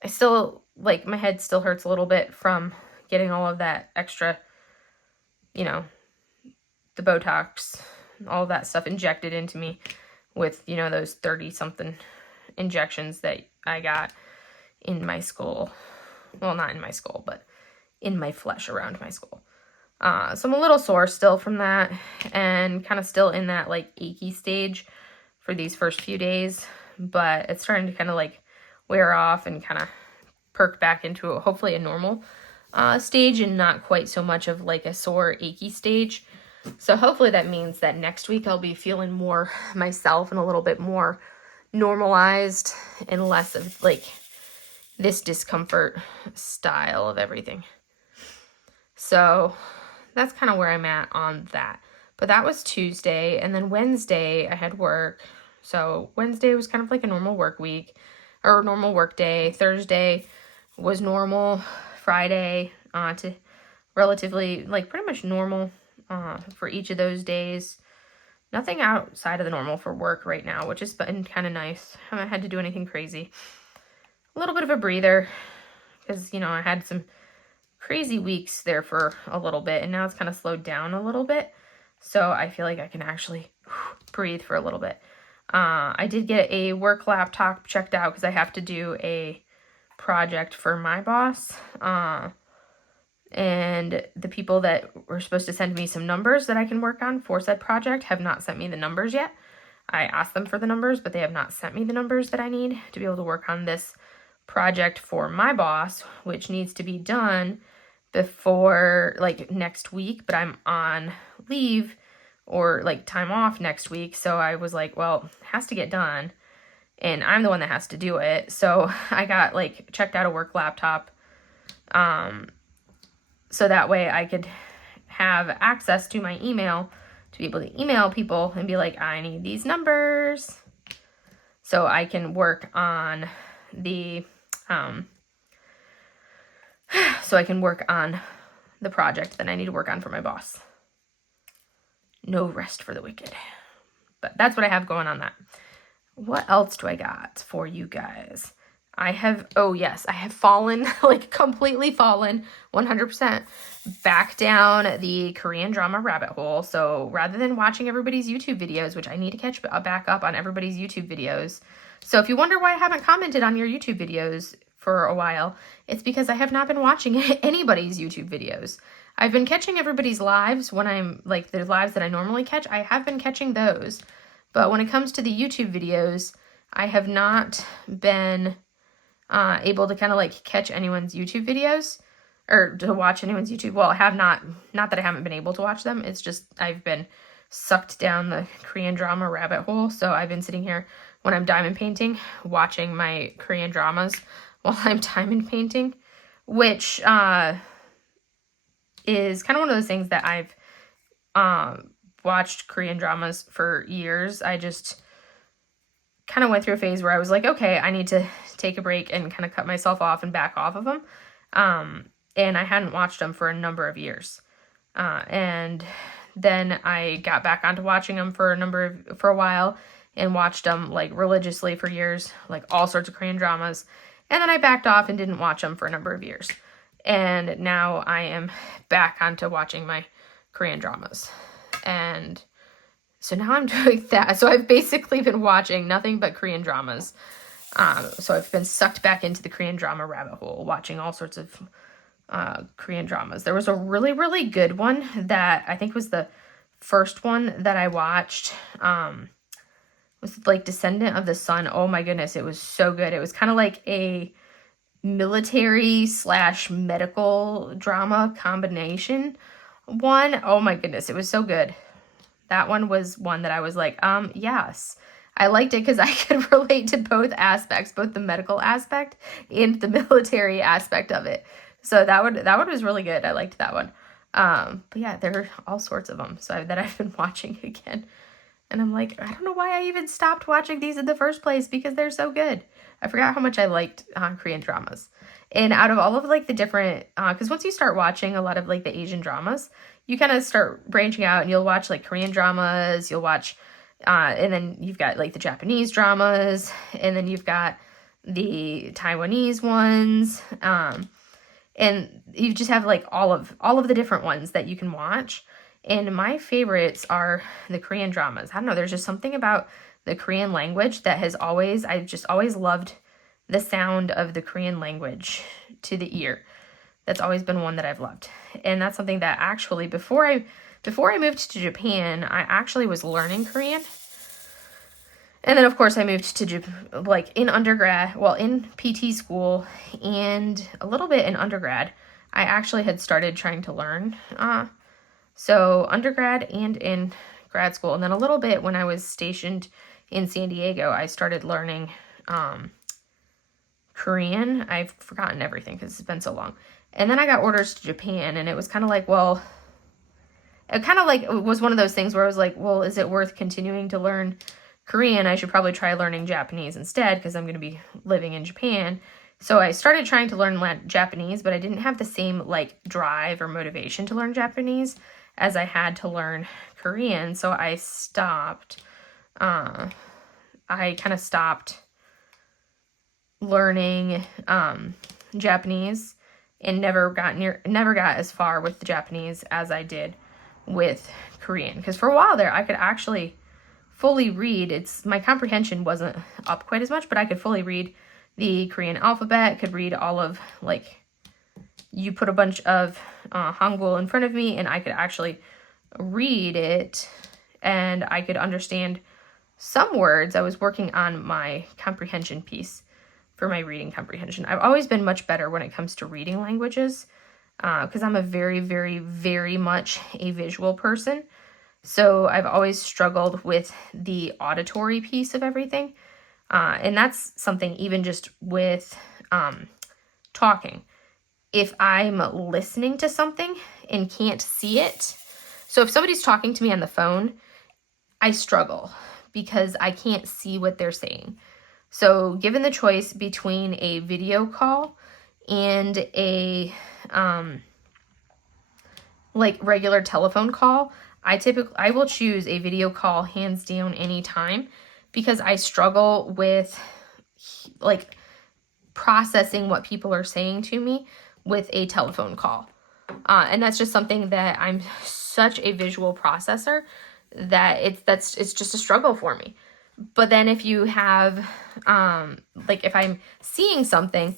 I still, like, my head still hurts a little bit from getting all of that extra, you know, the Botox, all of that stuff injected into me with, you know, those 30-something injections that I got in my skull. Well, not in my skull, but in my flesh around my skull. So I'm a little sore still from that and kind of still in that, like, achy stage for these first few days. But it's starting to kind of, like, wear off and kind of perk back into hopefully a normal stage and not quite so much of, like, a sore, achy stage. So hopefully that means that next week I'll be feeling more myself and a little bit more normalized and less of, like, this discomfort style of everything. So that's kind of where I'm at on that. But that was Tuesday, and then Wednesday I had work. So Wednesday was kind of like a normal work week or normal work day. Thursday was normal. Friday to relatively, like, pretty much normal for each of those days. Nothing outside of the normal for work right now, which has been kind of nice. I haven't had to do anything crazy. A little bit of a breather because, you know, I had some crazy weeks there for a little bit, and now it's kind of slowed down a little bit. So I feel like I can actually breathe for a little bit. I did get a work laptop checked out because I have to do a project for my boss. And the people that were supposed to send me some numbers that I can work on for said project have not sent me the numbers yet. I asked them for the numbers, but they have not sent me the numbers that I need to be able to work on this project for my boss, which needs to be done before, like, next week, but I'm on leave or, like, time off next week. So I was like, well, it has to get done, and I'm the one that has to do it. So I got, like, checked out a work laptop, so that way I could have access to my email to be able to email people and be like, I need these numbers, so I can work on the project that I need to work on for my boss. No rest for the wicked. But that's what I have going on that. What else do I got for you guys? I have, oh yes, I have fallen, like completely fallen 100% back down the Korean drama rabbit hole. So rather than watching everybody's YouTube videos, which I need to catch back up on everybody's YouTube videos. So if you wonder why I haven't commented on your YouTube videos for a while, it's because I have not been watching anybody's YouTube videos. I've been catching everybody's lives when I'm, like, the lives that I normally catch. I have been catching those. But when it comes to the YouTube videos, I have not been able to kind of like catch anyone's YouTube videos or to watch anyone's YouTube. Well, I have not that I haven't been able to watch them. It's just I've been sucked down the Korean drama rabbit hole. So I've been sitting here when I'm diamond painting, watching my Korean dramas while I'm diamond painting, which is kind of one of those things that I've watched Korean dramas for years. I just kind of went through a phase where I was like, okay, I need to take a break and kind of cut myself off and back off of them. And I hadn't watched them for a number of years. And then I got back onto watching them for a while and watched them like religiously for years, like all sorts of Korean dramas. And then I backed off and didn't watch them for a number of years. And now I am back onto watching my Korean dramas. And so now I'm doing that. So I've basically been watching nothing but Korean dramas. So I've been sucked back into the Korean drama rabbit hole, watching all sorts of Korean dramas. There was a really, really good one that I think was the first one that I watched. Was like Descendant of the Sun. Oh my goodness, it was so good. It was kind of like a military / medical drama combination one. Oh my goodness, it was so good. That one was one that I was like, yes. I liked it because I could relate to both aspects, both the medical aspect and the military aspect of it. So that one was really good. I liked that one. But yeah, there are all sorts of them that I've been watching again. And I'm like, I don't know why I even stopped watching these in the first place because they're so good. I forgot how much I liked Korean dramas. And out of all of like the different, because once you start watching a lot of like the Asian dramas, you kind of start branching out and you'll watch like Korean dramas, you'll watch, and then you've got like the Japanese dramas, and then you've got the Taiwanese ones, and you just have like all of the different ones that you can watch. And my favorites are the Korean dramas. I don't know, there's just something about the Korean language that I've just always loved the sound of the Korean language to the ear. That's always been one that I've loved. And that's something that actually, before I moved to Japan, I actually was learning Korean. And then, of course, I moved to, like, in undergrad, well, in PT school and a little bit in undergrad, I actually had started trying to learn. So undergrad and in grad school. And then a little bit when I was stationed in San Diego, I started learning Korean. I've forgotten everything because it's been so long. And then I got orders to Japan, and it was kind of like, well, it was one of those things where I was like, well, is it worth continuing to learn Korean? I should probably try learning Japanese instead because I'm going to be living in Japan. So I started trying to learn Japanese, but I didn't have the same like drive or motivation to learn Japanese as I had to learn Korean. So I stopped. I kind of stopped learning Japanese and never got as far with the Japanese as I did with Korean. Because for a while there, I could actually fully read. My comprehension wasn't up quite as much, but I could fully read the Korean alphabet, could read all of, like, you put a bunch of Hangul in front of me and I could actually read it and I could understand some words. I was working on my comprehension piece for my reading comprehension. I've always been much better when it comes to reading languages because I'm a very, very, very much a visual person. So I've always struggled with the auditory piece of everything. And that's something even just with talking. If I'm listening to something and can't see it, so if somebody's talking to me on the phone, I struggle because I can't see what they're saying. So given the choice between a video call and a like regular telephone call, I will choose a video call hands down anytime, because I struggle with like processing what people are saying to me with a telephone call. And that's just something that I'm such a visual processor that it's just a struggle for me. But then if you have, like if I'm seeing something,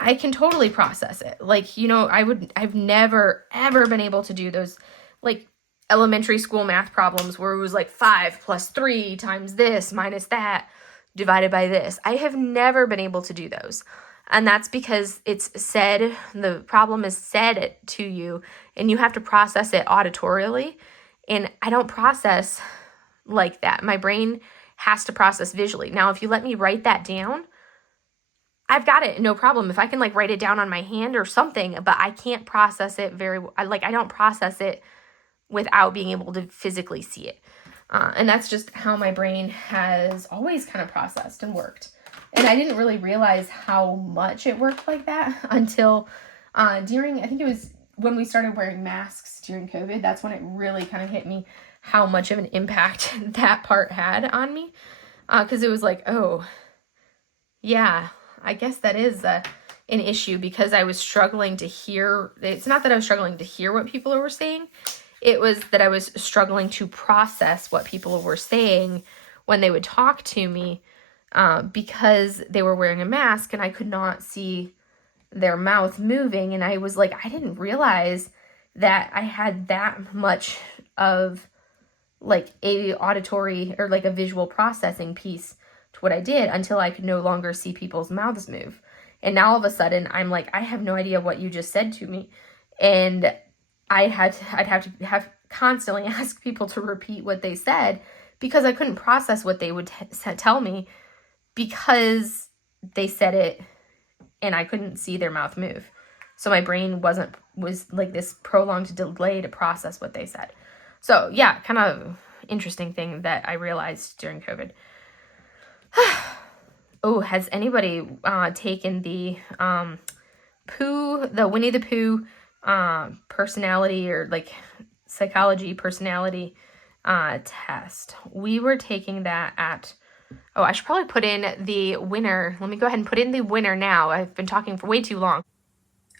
I can totally process it. Like, you know, I've never, ever been able to do those like elementary school math problems where it was like 5 + 3 times this minus that divided by this. I have never been able to do those. And that's because it's said, the problem is said to you, and you have to process it auditorially. And I don't process like that. My brain has to process visually. Now, if you let me write that down, I've got it, no problem. If I can like write it down on my hand or something, but I can't process it I don't process it without being able to physically see it. And that's just how my brain has always kind of processed and worked. And I didn't really realize how much it worked like that until during, I think it was when we started wearing masks during COVID. That's when it really kind of hit me how much of an impact that part had on me. Because it was like, oh, yeah, I guess that is an issue, because I was struggling to hear. It's not that I was struggling to hear what people were saying. It was that I was struggling to process what people were saying when they would talk to me, because they were wearing a mask and I could not see their mouth moving. And I was like, I didn't realize that I had that much of like a auditory or like a visual processing piece to what I did until I could no longer see people's mouths move. And now all of a sudden I'm like, I have no idea what you just said to me. And I'd have to constantly ask people to repeat what they said, because I couldn't process what they would tell me, because they said it and I couldn't see their mouth move. So my brain was like this prolonged delay to process what they said. So yeah, kind of interesting thing that I realized during COVID. Oh, has anybody taken the Winnie the Pooh personality or like psychology personality test? We were taking that at, I should probably put in the winner. Let me go ahead and put in the winner now. I've been talking for way too long.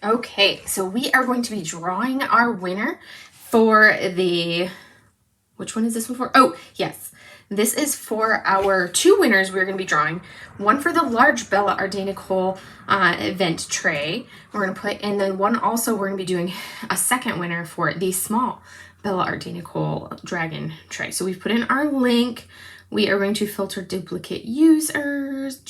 Okay, so we are going to be drawing our winner for which one is this one for? Oh, yes. This is for our 2 winners we're going to be drawing. One for the large Bella Arte Nicole event tray. We're going to put, and then one also we're going to be doing a second winner for the small Bella Arte Nicole dragon tray. So we've put in our link. We are going to filter duplicate users.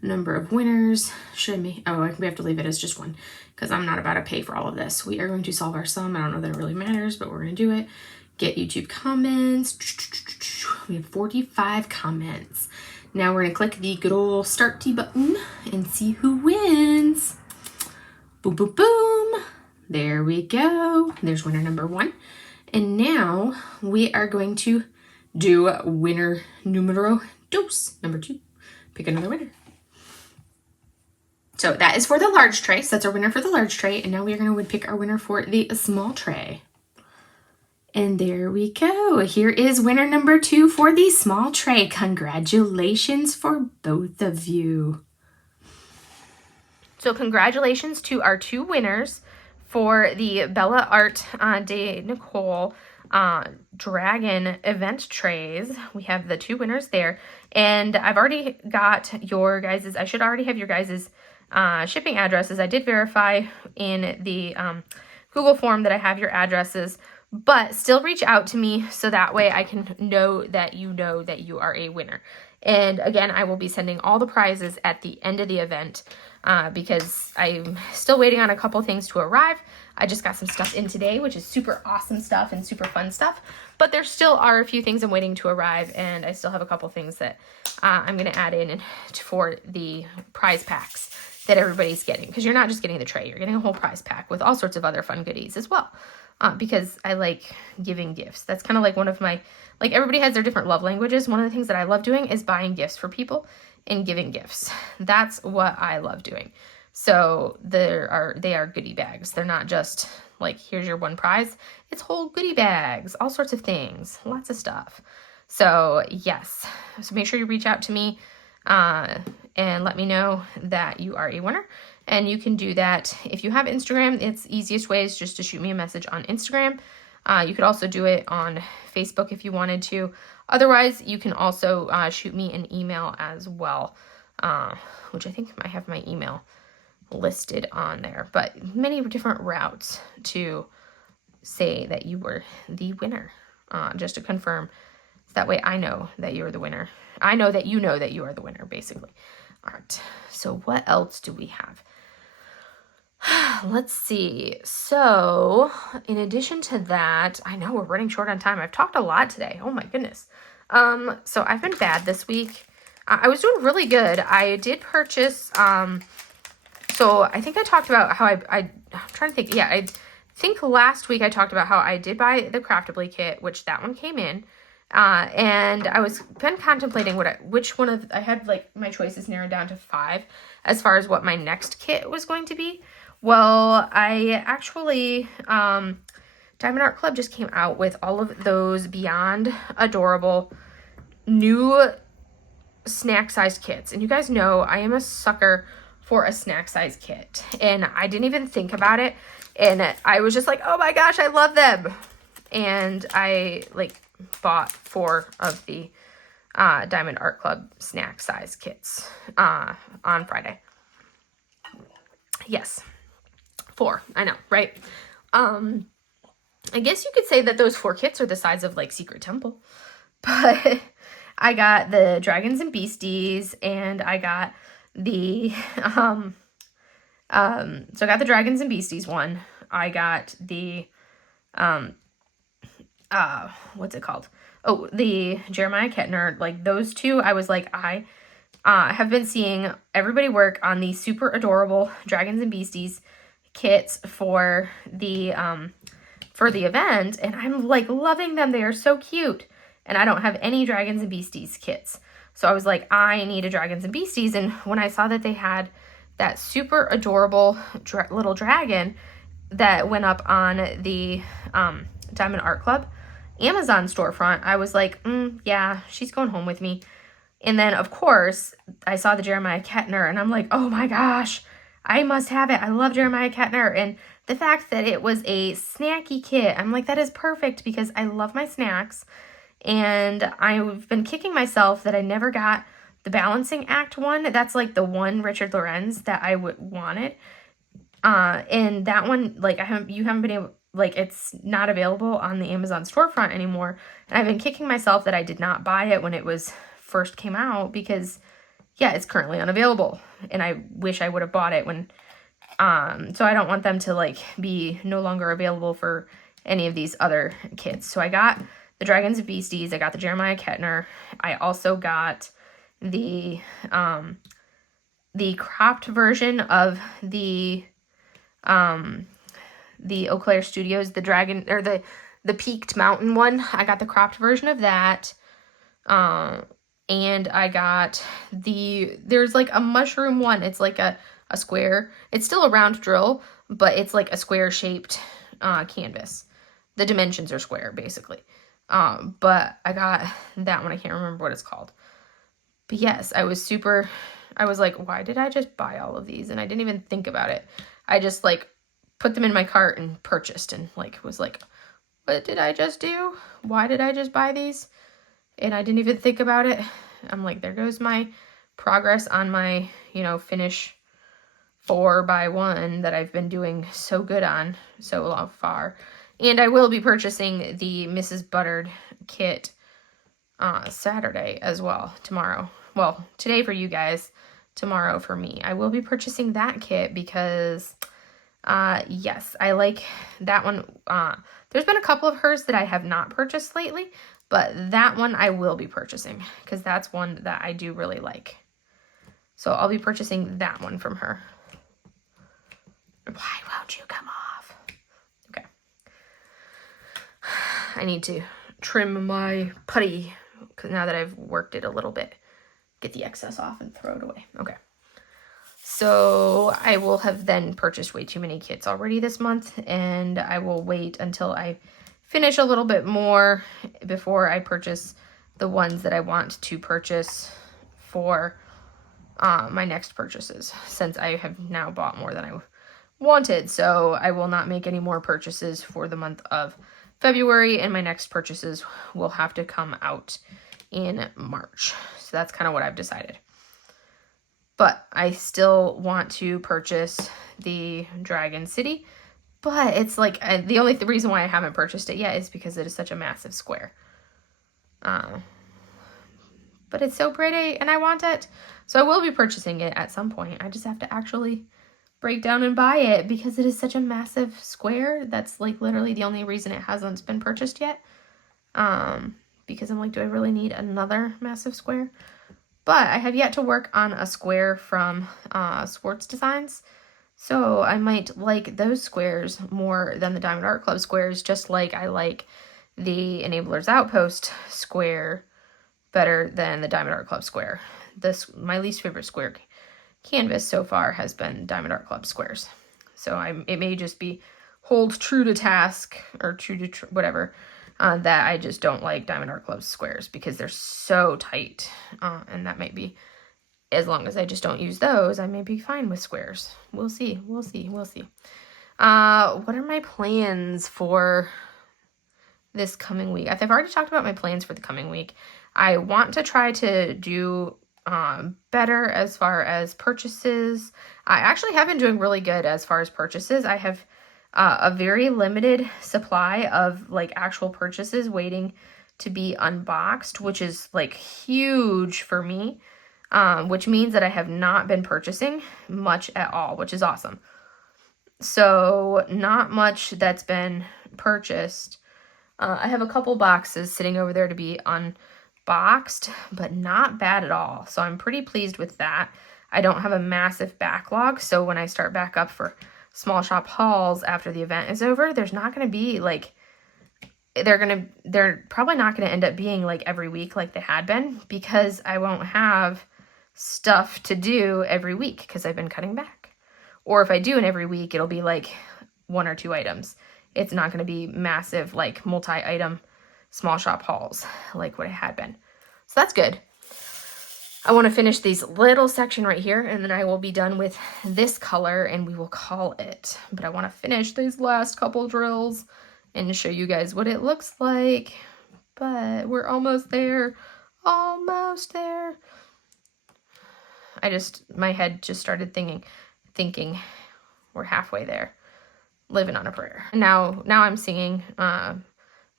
Number of winners. We have to leave it as just one, because I'm not about to pay for all of this. We are going to solve our sum. I don't know that it really matters, but we're going to do it. Get YouTube comments. We have 45 comments. Now we're going to click the good old start T button and see who wins. Boom, boom, boom. There we go. There's winner number 1. And now we are going to do winner numero dos, number 2. Pick another winner. So that is for the large tray. So that's our winner for the large tray. And now we are going to pick our winner for the small tray. And there we go. Here is winner number 2 for the small tray. Congratulations for both of you. So congratulations to our 2 winners for the Bella Arte Nicole dragon event trays. We have the 2 winners there. And I've already got your guys's, I should already have your guys's shipping addresses. I did verify in the Google form that I have your addresses, but still reach out to me so that way I can know that you are a winner. And again, I will be sending all the prizes at the end of the event because I'm still waiting on a couple things to arrive. I just got some stuff in today, which is super awesome stuff and super fun stuff, but there still are a few things I'm waiting to arrive, and I still have a couple things that I'm going to add in for the prize packs that everybody's getting, because you're not just getting the tray, you're getting a whole prize pack with all sorts of other fun goodies as well, because I like giving gifts. That's kind of like one of my, like everybody has their different love languages. One of the things that I love doing is buying gifts for people and giving gifts. That's what I love doing. So they are goodie bags. They're not just like, here's your one prize. It's whole goodie bags, all sorts of things, lots of stuff. So yes, so make sure you reach out to me and let me know that you are a winner. And you can do that if you have Instagram. It's easiest way is just to shoot me a message on Instagram. You could also do it on Facebook if you wanted to. Otherwise, you can also shoot me an email as well, which I think I have my email listed on there. But many different routes to say that you were the winner, just to confirm. So that way I know that you're the winner. I know that you are the winner, basically. All right, so what else do we have? Let's see. So, in addition to that, I know we're running short on time. I've talked a lot today. Oh my goodness. So I've been bad this week. I was doing really good. I did purchase, so I think I talked about how I'm trying to think. Yeah, I think last week I talked about how I did buy the Craftably kit, which that one came in. And I was been contemplating which one of, I had like my choices narrowed down to 5 as far as what my next kit was going to be. Well, I actually, Diamond Art Club just came out with all of those beyond adorable new snack-sized kits. And you guys know I am a sucker for a snack-sized kit. And I didn't even think about it. And I was just like, oh my gosh, I love them. And I, like, bought 4 of the Diamond Art Club snack-sized kits on Friday. Yes. 4. I know, right? I guess you could say that those 4 kits are the size of, like, Secret Temple. But I got the Dragons and Beasties, and I got the, so I got the Dragons and Beasties one. I got the, what's it called? Oh, the Jeremiah Kettner. Like, those 2, I was like, I have been seeing everybody work on these super adorable Dragons and Beasties kits for the event, and I'm like loving them. They are so cute, and I don't have any Dragons and Beasties kits, so I was like, I need a Dragons and Beasties. And when I saw that they had that super adorable little dragon that went up on the Diamond Art Club Amazon storefront, I was like, yeah, she's going home with me. And then of course I saw the Jeremiah Kettner, and I'm like, oh my gosh, I must have it. I love Jeremiah Kettner. And the fact that it was a snacky kit, I'm like, that is perfect because I love my snacks. And I've been kicking myself that I never got the Balancing Act one. That's like the one Richard Lorenz that I wanted. And that one, like, you haven't been able, like, it's not available on the Amazon storefront anymore. And I've been kicking myself that I did not buy it when it was first came out because, yeah, it's currently unavailable. And I wish I would have bought it when, so I don't want them to, like, be no longer available for any of these other kits. So I got the Dragons and Beasties. I got the Jeremiah Kettner. I also got the cropped version of the Eau Claire Studios, the dragon, or the peaked mountain one. I got the cropped version of that. And I got there's like a mushroom one. It's like a square. It's still a round drill, but it's like a square shaped canvas. The dimensions are square, basically. But I got that one. I can't remember what it's called. But yes, I was like, why did I just buy all of these? And I didn't even think about it. I just like put them in my cart and purchased, and like was like, what did I just do? Why did I just buy these? And I didn't even think about it. I'm like, there goes my progress on my, finish 4x1 that I've been doing so good on so far. And I will be purchasing the Mrs. Buttered kit Saturday as well, tomorrow. Well, today for you guys, tomorrow for me. I will be purchasing that kit because, yes, I like that one. There's been a couple of hers that I have not purchased lately, but that one I will be purchasing because that's one that I do really like. So I'll be purchasing that one from her. Why won't you come off? Okay. I need to trim my putty because now that I've worked it a little bit, get the excess off and throw it away. Okay. So I will have then purchased way too many kits already this month, and I will wait until I finish a little bit more before I purchase the ones that I want to purchase for my next purchases, since I have now bought more than I wanted. So I will not make any more purchases for the month of February, and my next purchases will have to come out in March. So that's kind of what I've decided. But I still want to purchase the Dragon City, but it's like the only reason why I haven't purchased it yet is because it is such a massive square. But it's so pretty and I want it. So I will be purchasing it at some point. I just have to actually break down and buy it because it is such a massive square. That's like literally the only reason it hasn't been purchased yet. Because I'm like, do I really need another massive square? But I have yet to work on a square from Swartz Designs. So I might like those squares more than the Diamond Art Club squares, just like I like the Enablers Outpost square better than the Diamond Art Club square. My least favorite square canvas so far has been Diamond Art Club squares. So it may just be hold true to task or true to whatever. That I just don't like Diamond Art Club squares because they're so tight. And that might be, as long as I just don't use those, I may be fine with squares. We'll see. What are my plans for this coming week? I've already talked about my plans for the coming week. I want to try to do better as far as purchases. I actually have been doing really good as far as purchases. I have a very limited supply of like actual purchases waiting to be unboxed, which is like huge for me, which means that I have not been purchasing much at all, which is awesome. So not much that's been purchased. I have a couple boxes sitting over there to be unboxed, but not bad at all. So I'm pretty pleased with that. I don't have a massive backlog, so when I start back up for small shop hauls after the event is over, there's not going to be like, they're probably not going to end up being like every week like they had been, because I won't have stuff to do every week because I've been cutting back. Or if I do an every week, it'll be like 1 or 2 items. It's not going to be massive like multi-item small shop hauls like what it had been. So that's good. I want to finish these little section right here, and then I will be done with this color and we will call it. But I want to finish these last couple drills and show you guys what it looks like. But we're almost there. Almost there. My head just started thinking we're halfway there. Living on a prayer. And now I'm singing Bon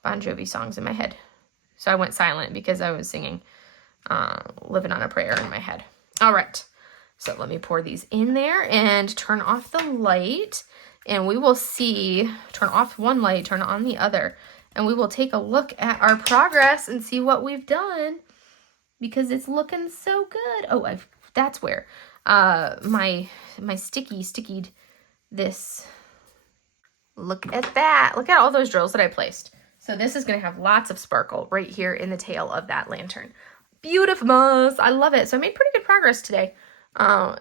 Jovi songs in my head. So I went silent because I was singing Living on a Prayer in my head. All right, so let me pour these in there and turn off the light, and we will see, turn off one light, turn on the other, and we will take a look at our progress and see what we've done, because it's looking so good. Oh, that's where my stickied this. Look at that. Look at all those drills that I placed. So this is going to have lots of sparkle right here in the tail of that lantern. Beautiful. I love it. So I made pretty good progress today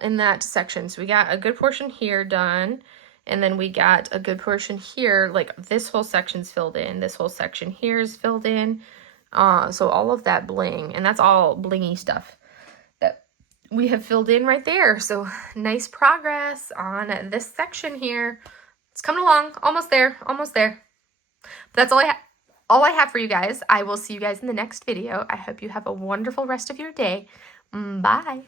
in that section. So we got a good portion here done. And then we got a good portion here. Like this whole section's filled in. This whole section here is filled in. So all of that bling. And that's all blingy stuff that we have filled in right there. So nice progress on this section here. It's coming along. Almost there. Almost there. But that's all I have for you guys. I will see you guys in the next video. I hope you have a wonderful rest of your day. Bye.